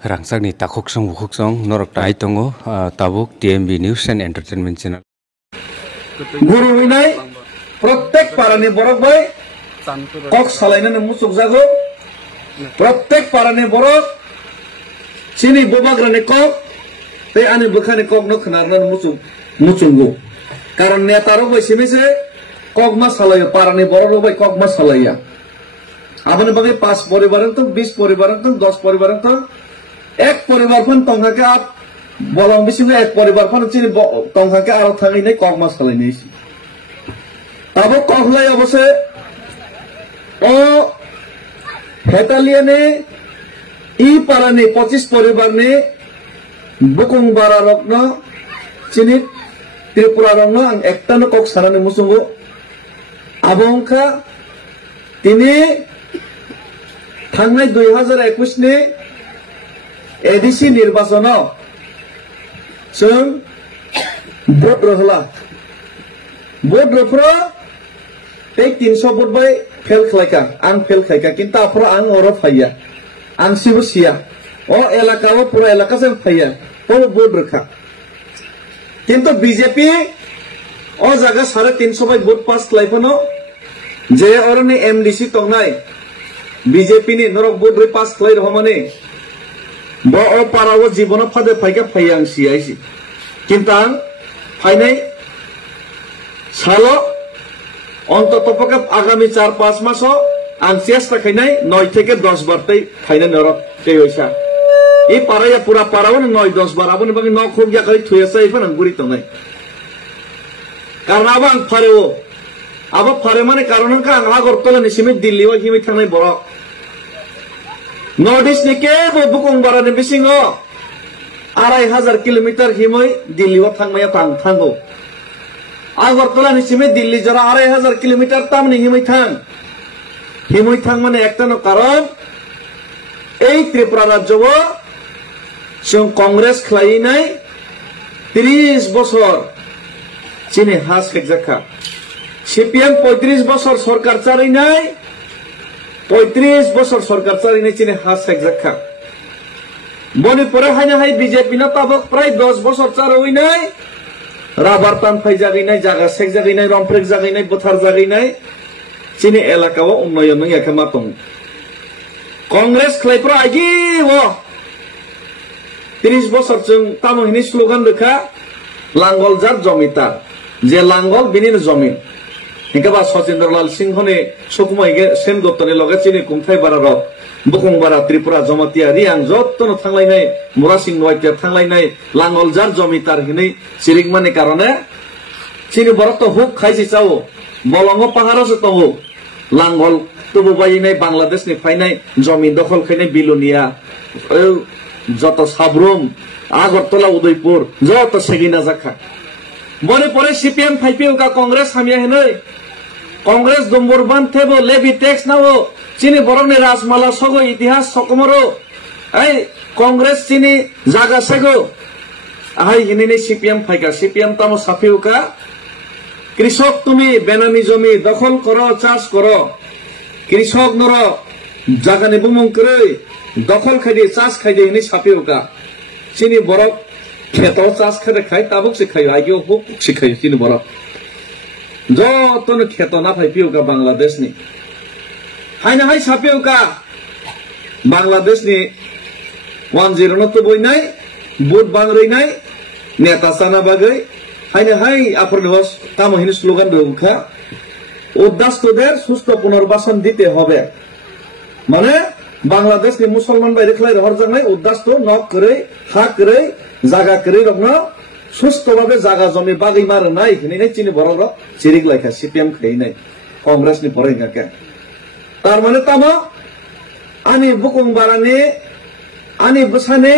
Rangsakni takoksong bukoksong norok tai tongo tabuk TMB News and Entertainment Channel. Guru winai प्रत्येक पारानि borok bai kok salainani musuk jago प्रत्येक पारानि borok chini bobagrani kok tei ani bukhani kok no khnarnan muchungo karon netaro bai simise kok ma salayo parani borok bai kok ma salaya abani bagai 5 poribaran to 20 poribaran to 10 poribaran to ek poribar pun tongkhake ap bolong bisingo ek poribar pun chini tongkhake aro thangai nei kok ma salainai abo kohlai obose o hetaliane I parani 25 poribar ni bukung bara rokno chini Tripura rokno ang ekta no kok sarani musungo abongka tini thangnai 2021 ni ADC nirbachono जों vote रहला vote रफ्रा ते 300 vote bye fail खलायका आं fail खायका किंतु आफ्रा आं ओरो फाया आं सिबो सिया ओ एलाकाओ पुरा एलाका जों फाया तो भोट रखा किंतु बीजेपी ओ जागा 350 बाय भोट पास खलायफनो जे ओरनि एमडीसी तंगनाय बीजेपी नि नरक भोट रे पास खलाय रहमाने बो ओ पाराओ जीवन फादे फायका फाया आं सियाइसि किंतु आं फायनाय सालो অন্ততপক্ষে আগামী 4-5 মাস আং চেষ্টা খাইনাই 9 থেকে 10 বার তাই খাইনা নরক তে হইছা এই পারায়া পুরা পারাও 9-10 বার আপনি বাকি ন খুব গিয়া খালি থুইয়াছে ইফান গুরি তো নাই কারণ আবাং ফারেও আবা ফারে মানে কারণ কা আং আগরতলা নিসিমে দিল্লি ও হিমি থানাই বড় নর্থ ইস্ট নিকে বুকুং বারানি বিসিংও 2500 কিলোমিটার হিমই দিল্লি ও থাংমায়া থাঙ্গো আগরতলা নিসিমে দিল্লি যারা 2500 কিলোমিটার তামনি হিমই থাং মানে একটা ন কারণ এই ত্রিপুরা রাজ্য जों কংগ্রেস খাইনাই 30 বছর চিনে হাস খেকজাখা সিপিএম 35 বছর সরকার চালাইনাই 35 বছর সরকার চালাইনাই চিনে হাস খেকজাখা বনি পরে হাইনা হাই বিজেপি না তাবক প্রায় 10 বছর চালাইনাই রাবার টান ফাই জাগাইনাই জায়গা সেক জাগাইনাই রমপ্রেক জাগাইনাই বথার জাগাইনাই চিনি এলাকাও উন্নয়ন একেমা দं কংগ্রেস খাইপ্রা আগি ও 30 বছর जों তামহিনি স্লোগান রেখা লাঙ্গল জাত জমিদার যে লাঙ্গল বিনিন জমিন হিকাবা সচিন্দ্রলাল সিংহনে সুকুমাইগে সেনগতনি লগে চিনি কুমথাই বারার বুকুং বারা ত্রিপুরা জমাতিয়া রিয়াং যত্তন থাংলাইনাই মুরাসিং নয়তিয়া থাংলাইনাই লাঙ্গল জাত জমিদার হিনি সিরিগমানি কারণে চিনি বরত হুক খাইছি চাও বলঙ্গ পাহাড়ে তো লাঙ্গল তবু বাইনাই বাংলাদেশনি ফাইনাই জমি দখল খাইনাই বিলুনিয়া যত সাবরুম আগরতলা উদয়পুর যত সেগিনা জাখা মনে পরে সিপিএম ফাইপিউকা কংগ্রেস হামিয়া হেনই কংগ্রেস দম্বরবান থেবো লেভি ট্যাক্স নাও চিনি বরংনি রাজমালা সগো ইতিহাস সকমরো এই কংগ্রেস চিনি জাগা সেগো আহাই হিনিনি সিপিএম ফাইকা সিপিএম তামো সাফিউকা কৃষক তুমি বেনামি জমি দখল করো চাষ করো কৃষক নর জাগানি বুমুং করে দখল খাইদে চাষ খাইদে হিনি সাফিউকা চিনি বরক খেতো চাষ খাইদে খাই তাবুক শিখাই আইগিও হুক শিখাই চিনি বরক যতন খেতো না ফাইপিউকা বাংলাদেশনি হাইনা হাই সাফিউকা বাংলাদেশনি 10 ন তো বইনাই বুট বাংরইনাই নেতা সানা বাগৈ হাইনা হাই আপনি বস তামহিনি স্লোগান রুখা উদ্দাস্তদের সুস্থ পুনর্বাসন দিতে হবে মানে বাংলাদেশনি মুসলমান বাইরে খলাই রহর জানাই উদ্দাস্ত নক করে হা করে জায়গা করে রকম সুস্থভাবে জায়গা জমি বাগৈ মার নাই হিনি চিনি বড় চিরিক লাইখা সিপিএম খাই নাই কংগ্রেসনি পরে গাকে তার মানে তামা আনি বুকুং বারানি আনি বসানে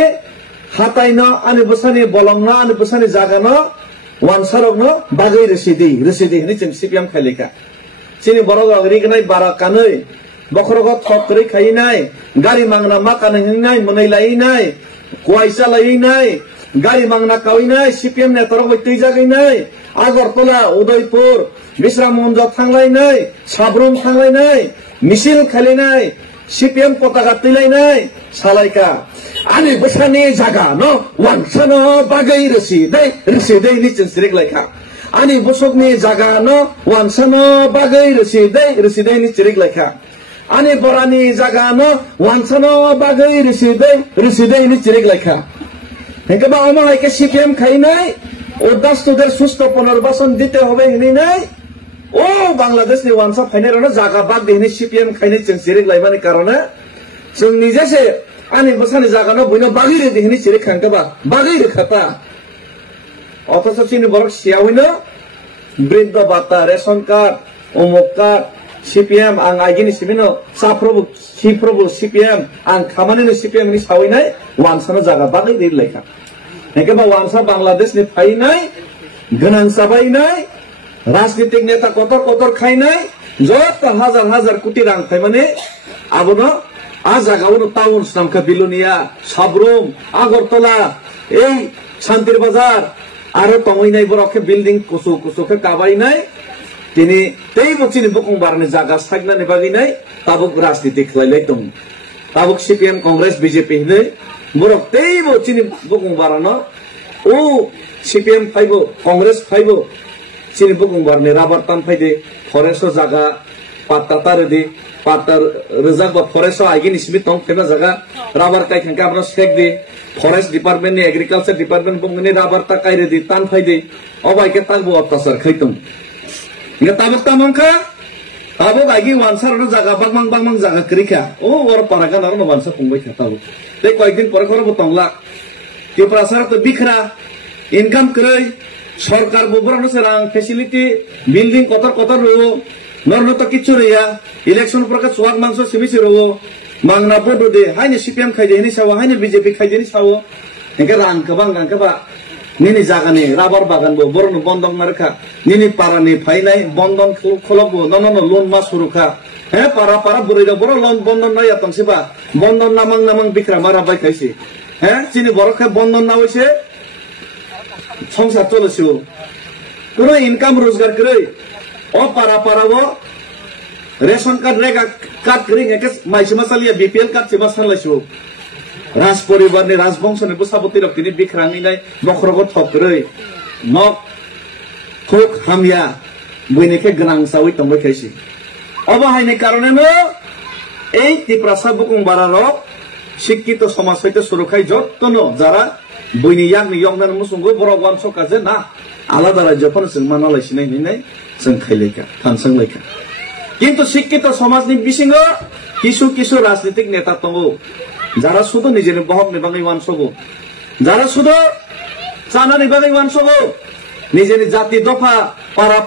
হাতাইনা আনি বসানে বলংনা আনি বসানে জাগানা ওয়ানসারকনো বাগৈ রসিদি হিনি চিন সিপিএম খাইলেখা চিনি বড় রিগনাই বারা কাनै বখরগ থক করে খাইনাই গাড়ি মাংনা মা কানহিনাই মनै লাইনাই কুয়াইসা লাইনাই গাড়ি মাংনা কাউইনাই সিপিএম নেতারক বৈতৈ জাগাইনাই আগরতলা উদয়পুর বিশ্রাম মঞ্চ থাংলাইনাই সাবরুম থাংলাইনাই মিছিল খাইলাইনাই সিপিএম পতাকা তুলাইনাই সালাইকা ani besani jaga no wansano bagai residai ni cinsrik laika ani bosok ni jaga no wansano bagai residai ni cirik laika ani borani jaga no wansano bagai residai ni cirik laika hengke ba oma laike CPM খাইনাই উদ্দাস্তদের সুস্থ পুনর্বাসন দিতে হবে হিনি নাই ও Bangladesh ni ওয়ানসা final না জায়গা বাদ দিনি CPM খাইনে চিনসিরিক লাইবানি কারণে जों निजेसे आंनि बसानि जागानो बयनो बागिरे दिहिनि सिरि खांगोबा बागिरे खाता अथच चिनि बरक सियावैनो बृद्ध बाता रेशन कार्ड अमुक कार्ड CPM आं आइगिनि सिबिनो सिप्रभु CPM आं खामानिनो CPM नि सावैनाय वानसानो जागा बागिरे लेखा हेकेबा वानसा बांलादेशनि फाइनाय गोनां साबायनाय राजनीतिक नेता कतर खायनाय जत हाजार कोटी रां फायमाने आबोनो आ जागावनो टाउन नामखा बिलुनिया सबरुम आगरतला এই শান্তির বাজার আরো তমইনাই বরকে বিল্ডিং কুসুকে কাবাইনাই তিনি তেই বচিনি বুকুং বারনি জায়গা সাগনানি বাগিনাই তাবুক রাজনীতি খেলাইলাই দं তাবুক CPM কংগ্রেস বিজেপি নে বরক তেই বচিনি বুকুং বারানো ও CPM ফাইবো কংগ্রেস ফাইবো চিনি বুকুং বারনি রাবার টান ফাইদে ফরেস্ট জায়গা পাত্তা তারদি পাত্তার রেজাক বা ফরেস্ট আইগিনি সিবি তং ফেনা জায়গা রাবার কাই খাঙ্কা আমরা সেক দি ফরেস্ট ডিপার্টমেন্ট নি এগ্রিকালচার ডিপার্টমেন্ট বংনি রাবার তা কাইরে দি টান ফাইদে অবাইকে তাকবো অত্যাচার খাইতং ইয়া তাবক তামংখা তাবক আইগি ওয়ানসার না জায়গা বাংমাং জায়গা করিখা ও ওর পারাগান আর ওয়ানসা পুংবাই খাতাবো তে কয়েকদিন পরে করবো তংলা ত্রিপুরাসার তো বিখরা ইনকাম করেই সরকার ববরানো সেরাং ফেসিলিটি বিল্ডিং কতর রো নরনো তো কিছু রেয়া ইলেকশন প্রকার সোয়াগ মাংস সিমিসি রো মাংনা বড় দে হাইনে CPM খাইদে হিনি সাও হাইনে বিজেপি খাইদে হিনি সাও একে রাং কবাং নিনি জাগানে রাবার বাগান বো বরনো বন্ধন মারখা নিনি পারানি ফাইনাই বন্ধন খলবো নন লোন মা সুরুখা হ্যাঁ পারা বুড়িরা বড় লোন বন্ধন নাই আতংসিবা বন্ধন নামাং বিক্রা মারা বাই খাইছি হ্যাঁ চিনি বড়খা বন্ধন না হইছে সংসার চলেছিল কোন ইনকাম রোজগার করে ও পারাবো রেশন কার্ড রেগা কার্ড করে একে মাইসিমা চালিয়া BPL কার্ড সিমা চালাইছো রাজ পরিবারনি রাজবংশনি বুসাবতি রক্তিনি বিখ্রাঙি নাই নখরগত থকরে নক খুক হামিয়া বইনিকে গোনাং সাউই তংবাই খাইছি অবাহাইনি কারণেনো এই ত্রিপুরা বুকুং বারারো শিক্ষিত সমাজ হইতে সুরক্ষায় যত্ন যারা বইনি ইয়াংনি ইয়ংদান মুসুঙ্গো বড় ওয়ানস কাজে না আলাদা রাজ্যফোর जों माना लायसिनाय हिनाय जों खायलायखा थानसां लायखा কিন্তু শিক্ষিত সমাজনি বিসিঙ্গ কিছু রাজনৈতিক নেতা দङ যারা শুধু নিজের বহমনি বাঙাই ওয়ানসগো যারা শুধু চানানি বাঙাই ওয়ানসগো নিজের জাতি দফা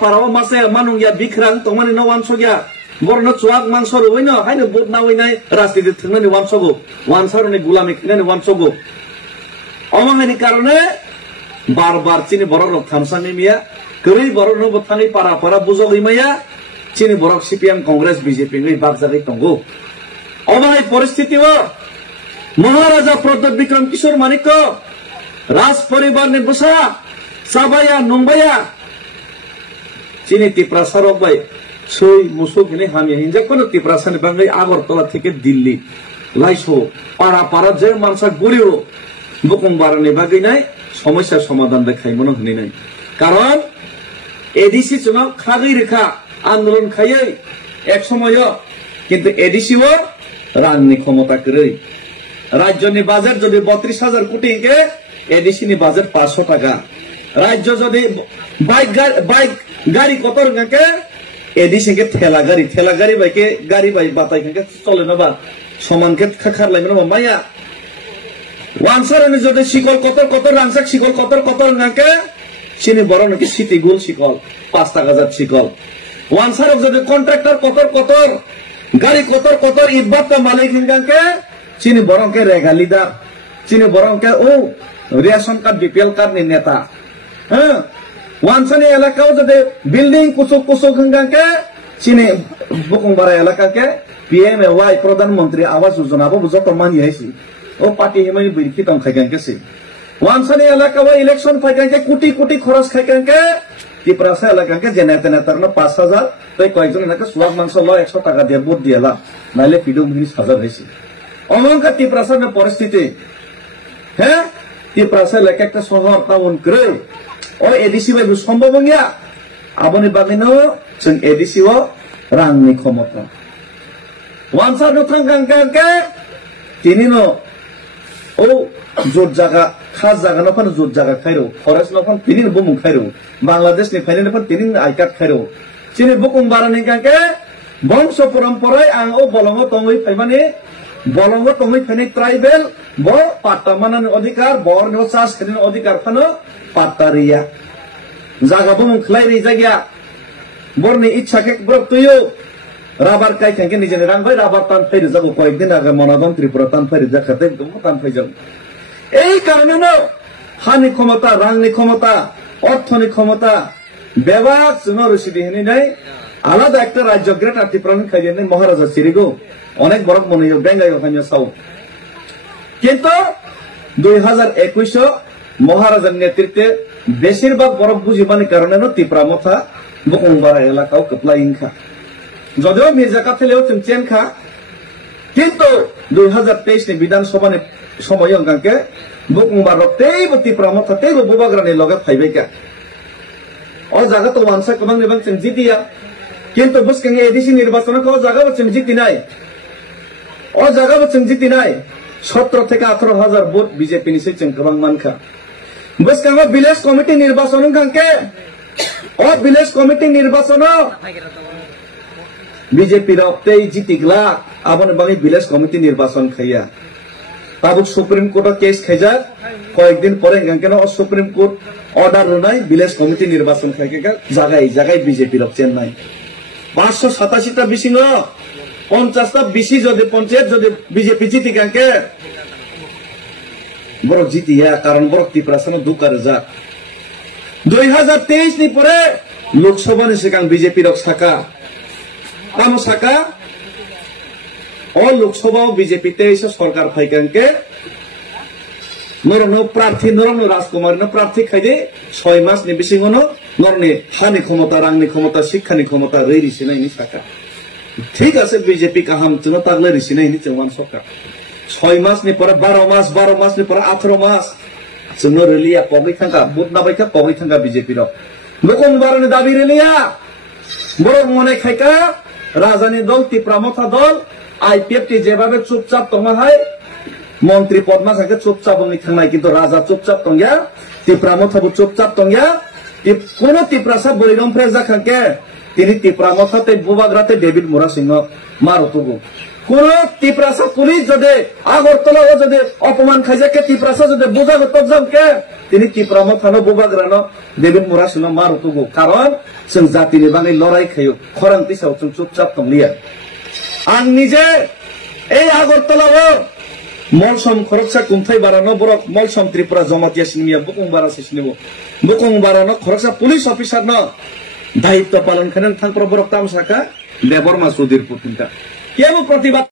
পারাও মাসে মানুংয়া বিখ্রাং তমানি ন ওয়ানসগিয়া বরনো চুয়াক মাংসর হইনো হাইনো বুট না হইনাই রাজনীতি থাকনানি ওয়ানসগো ওয়ানসারনি গুলামি খাইনানি ওয়ানসগো অমাঙ্গানি কারণে বারবার চিনি বড় রক থামসানি মিয়া গরি বড় নব থানি পারা বুজগই মাইয়া চিনি বড় CPM কংগ্রেস বিজেপি নি বাগজাগি তঙ্গো অমাই পরিস্থিতি ও মহারাজা প্রদ্যোৎ বিক্রম কিশোর মানিক রাজ পরিবার নি বসা সাবায়া নংবায়া চিনি ত্রিপুরা বাই সই মুসুক নি হামিয়া হিনজা কোন ত্রিপুরা বাঙ্গাই আগরতলা থেকে দিল্লি লাইসো পারা যে মানসা গড়িও বুকুং বারানি বাগি নাই সমস্যার সমাধান দেখাই মনে হনি নাই কারণ এডিসি চুনাव খাগি রেখা আন্দোলন খাইয়ে এক সময় কিন্তু এডিসিও রাননি ক্ষমতা করে রাজ্যনি বাজেট যদি 32,000 কোটি কে এডিসিনি বাজেট 500 টাকা রাজ্য যদি বাইক গাড়ি কত কে এডিসি কে ঠেলা গাড়ি বাইকে গাড়ি বাই বাতাই কে চলে না বা সমান কে খাখারলাই না মাইয়া ওয়ানসারনি যদি শিকল কত রাংসাক শিকল কত নাকে চিনি বড় নাকি সিটি গোল শিকল 5 টাকা জাত শিকল ওয়ানসারক যদি কন্ট্রাক্টর কত গাড়ি কত ইবাত মালিক হিনগাকে চিনি বড়কে রেগালিদার চিনি বড়কে ও রেশন কার্ড BPL কার্ড নি নেতা হ্যাঁ ওয়ানসানি এলাকাও যদি বিল্ডিং কুসুক হিনগাকে চিনি বুকুংবারা এলাকাকে PMAY প্রধানমন্ত্রী আবাস যোজনা বো যত মানি আইছি ও পার্টি হিমাই বিরকি তং খাইগানকেছে ওয়ানসানি এলাকাও ইলেকশন ফাইগানকে কোটি খরচ খাইগানকে ত্রিপুরা এলাকাকে জেনাতে নেতার 5,000 তাই কয়েকজন এলাকা সুয়াগ মাংস ল 100 টাকা দিয়ে ভোট দিয়েলা নাইলে পিডব্লিউডি সাজা হইছে অমঙ্কা ত্রিপুরা পরিস্থিতি হ্যাঁ ত্রিপুরা লেখা একটা শহর টাউন করে ও এডিসি বাই সম্ভব গিয়া আবনি বাগিনো जों एडिसि ও রাংনি ক্ষমতা ওয়ানসার নো থাঙ্গাঙ্গাকে তিনি নো ও জোর জায়গা খাস জায়গা না ফান জোর জায়গা খাইরো ফরেস্ট না ফান তিনি বুমুং খাইরো বাংলাদেশ নি ফাইনে ফান তিনি আই কার্ড খাইরো চিনি বুকুং বারানি কাকে বংশ পরম্পরায় আং ও বলঙ্গ তঙ্গই ফাইমানি বলঙ্গ তঙ্গই ফাইনি ট্রাইবেল ব পাট্টা মানানি অধিকার বর নো চাষ খানি অধিকার ফানো পাট্টারিয়া জায়গা বুমুং খলাই রে জায়গা বরনি ইচ্ছাকে ব্রক তুইও রাবার কাই থাকে নিজে রাং ভাই রাবার টান ফেরে যাবো কয়েকদিন আগে মনাদন ত্রিপুরা টান ফেরে যাখাতে টান ফেরে যাবো এই কারণে না হানি ক্ষমতা রাংনি ক্ষমতা অর্থনি ক্ষমতা বেবাক রসিদি হেনি নাই আলাদা একটা রাজ্য গ্রেট ত্রিপুরা খাইয়ে নেই মহারাজা সিরিগো অনেক বড় মনে হয় বেঙ্গাই ওখানে সাউ কিন্তু 2021 মহারাজার নেতৃত্বে বেশিরভাগ বরফ বুঝিবানি কারণে ত্রিপুরা মথা বুকুংবারা এলাকাও কপ্লাইংখা যদিও মির্জা কাথেলেও চেনখা কিন্তু 2023 নি বিধানসভা সময় অঙ্কাকে বুকুংবার তেইবো ত্রিপুরা মথা তেইবো বুবাগ্রানি লগে ফাইবাইকা ও জায়গা তো ওয়ানসা কোন নিবাং চেন জিতিয়া কিন্তু বুসকাঙ্গে এডিসি নির্বাচন ও জায়গা চেন জিতি নাই ও জায়গা চেন জিতি নাই 17 থেকে 18,000 ভোট বিজেপি নিছে চেন গোবাং মানখা বুসকাঙ্গে ভিলেজ কমিটি নির্বাচন কাঙ্কে ও ভিলেজ কমিটি নির্বাচন বিজেপি রক্তেই জিতিগলা আবনে বাকি ভিলেজ কমিটি নির্বাচন খাইয়া তাবুক সুপ্রিম কোর্ট কেস খাইজা কয়েকদিন পরে কেন সুপ্রিম কোর্ট অর্ডার নাই ভিলেজ কমিটি নির্বাচন খাইকে জায়গায় বিজেপি রক চেন্নাই 587টা বেশি ন 50টা বেশি যদি পঞ্চায়েত যদি বিজেপি জিতি কাকে বড় জিতিয়া কারণ বড় ত্রিপুরা সঙ্গে দুকারে যা 2023 নি পরে লোকসভা নি সেখান বিজেপি রক শাখা কামো শাখা ও লোকসভা বিজেপি তে এসে সরকার ফাইকানকে নরনো প্রার্থী নরনো রাজকুমার প্রার্থী খাইদে 6 মাস নি বিসিংনো নরনি হানি ক্ষমতা রাংনি ক্ষমতা শিক্ষানি ক্ষমতা রেরি সিনাইনি শাখা ঠিক আছে বিজেপি কাহাম চুনো তাগলে রিসিনাইনি চেওয়ান সরকার 6 মাস নি পরে 12 মাস নি পরে 18 মাস जोंनो रेलिया पब्लिक थांगा बुट नाबायखा पब्लिक थांगा बीजेपी रो बुकुं बारनि दाबि रेलिया बरो मने खायका राजानि दल त्रिपुरा मथा दल आईपीएफ टी जेबाबे चुपचाप तंगाहाय मंत्री पदमा साके चुपचाप बंगि थांनाय किन्तु राजा चुपचाप तंगया त्रिपुरा मथाबो चुपचाप तंगया कोनो त्रिपुरा सा बोरिगम फ्रेज जाखांके तिनि त्रिपुरा मथाते बुबाग्राते डेविड मुरा सिंह मारतुगु কোন ত্রিপুরা পুলিশ যদি আগরতলা যদি অপমান খাইজাকে ত্রিপুরা যদি বোঝা তবজামকে তিনি ত্রিপুরা মথানো বুবাগ্রানো দেবেন মুরাসিনো মারুতুগু কারণ जों জাতিनि বাঙালি লড়াই খাইও খরাং তিসাও जों চুপচাপ তংলিয়া আং নিজে এই আগরতলাও মলসম খরকসা কুমথাই বারানো বরক মলসম ত্রিপুরা জমাতিয়া সিনিয়া বুকুং বারাসি সিনিবো বুকুং বারানো খরকসা পুলিশ অফিসার ন দায়িত্ব পালন খানেন থাংপ্র বরক তামসাকা দেবর্মা সুধীর পুতিনটা কেবল প্রতিবাদ